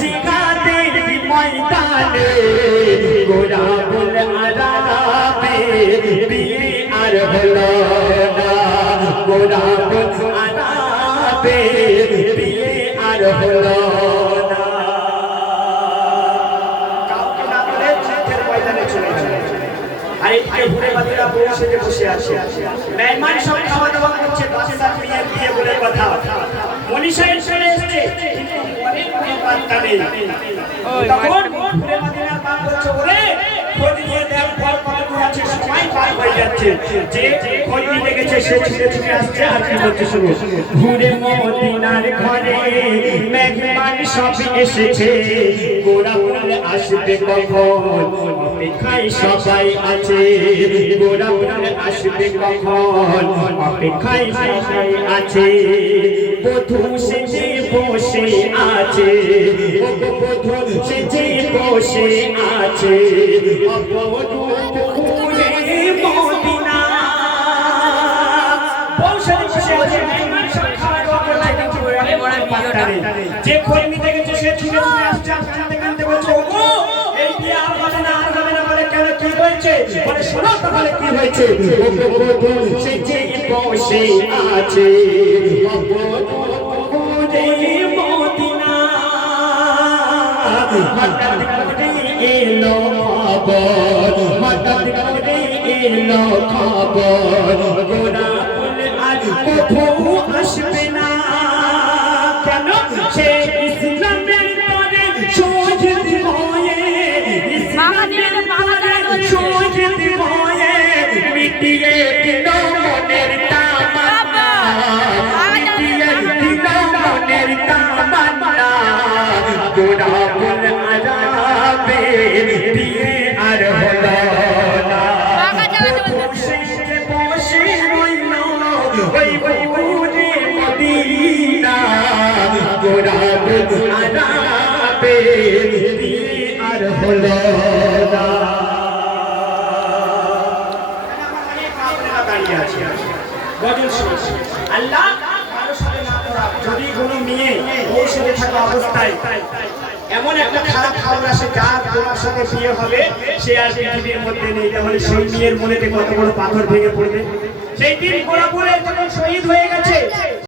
জিহাদের ময়দানে গোলাপুল আরাবে বিয়ে আর হলো না গোলাপুল আরাবে বিয়ে আর হলো না কাউকে না বলে যুদ্ধের ময়দানে চলে যায় আর এই ঘুরে বাদিরা বসে আছে মেহমান সব খাওয়া দাওয়া করছে বাচ্চা বিয়ে বলে কথা মনীষা চলে এসেছে কিন্তু অনেক পাত্তা নেই তখন ঘুরে বাদিরা পার করছে ওরে খোঁজ নিয়ে দেখ পর কত আছে সময় পার হয়ে যাচ্ছে যে খোঁজ নিতে গেছে সে ছুটে আসছে আর কি বলছে শুনো ঘুরে মদিনার ঘরে মেহমান সব এসেছে গোলাপুল আসবে কখন অপেক্ষায় সবাই আছে গোলাপুল আসবে কখন অপেক্ষায় সবাই আছে বধূ সেজে বসে আছে বধূ সেজে বসে আছে অপরূপ ঘুরে মদিনা বসে বসে আছে মেহমান সব খাওয়া দাওয়া করছে কিন্তু অনেক বড় পাত্তা নেই যে খোঁজ নিতে গেছে সে ছুটে আসছে আপনাদের কাছে বলছে ওগো এই বিয়ে আর হবে না বলে কেন কি হয়েছে বলে শোনো তাহলে কি হয়েছে বধূ সেজে বসে আছে অপরূপ ঘুরে মদিনা হঠাৎ করে এলো খবর হঠাৎ করে এলো খবর গোলাপুল আজ বধূ আসবে না কেন সে ইসলামের তরে শহীদ হয়ে ইসলামের তরে শহীদ হয়ে মিটিয়ে দিল মনের তামান্না মিটিয়ে দিল মনের তামান্না গোলাপুল আরাবে বিয়ে আর হলো না বসে বসে রইল ওই বউরে মদিনা গোলাপুল আরাবে বিয়ে আর হলো না আল্লাহ যদি কোনো মেয়ে বউ সেজে থাকা অবস্থায় এমন একটা খারাপ খবর আসে যার তোমার সাথে বিয়ে হবে সে আর পৃথিবীর মধ্যে নেই তাহলে সেই মেয়ের মনেতে কত বড় পাথর ভেঙে পড়বে সেই দিন গোলাপুরে যখন শহীদ হয়ে গেছে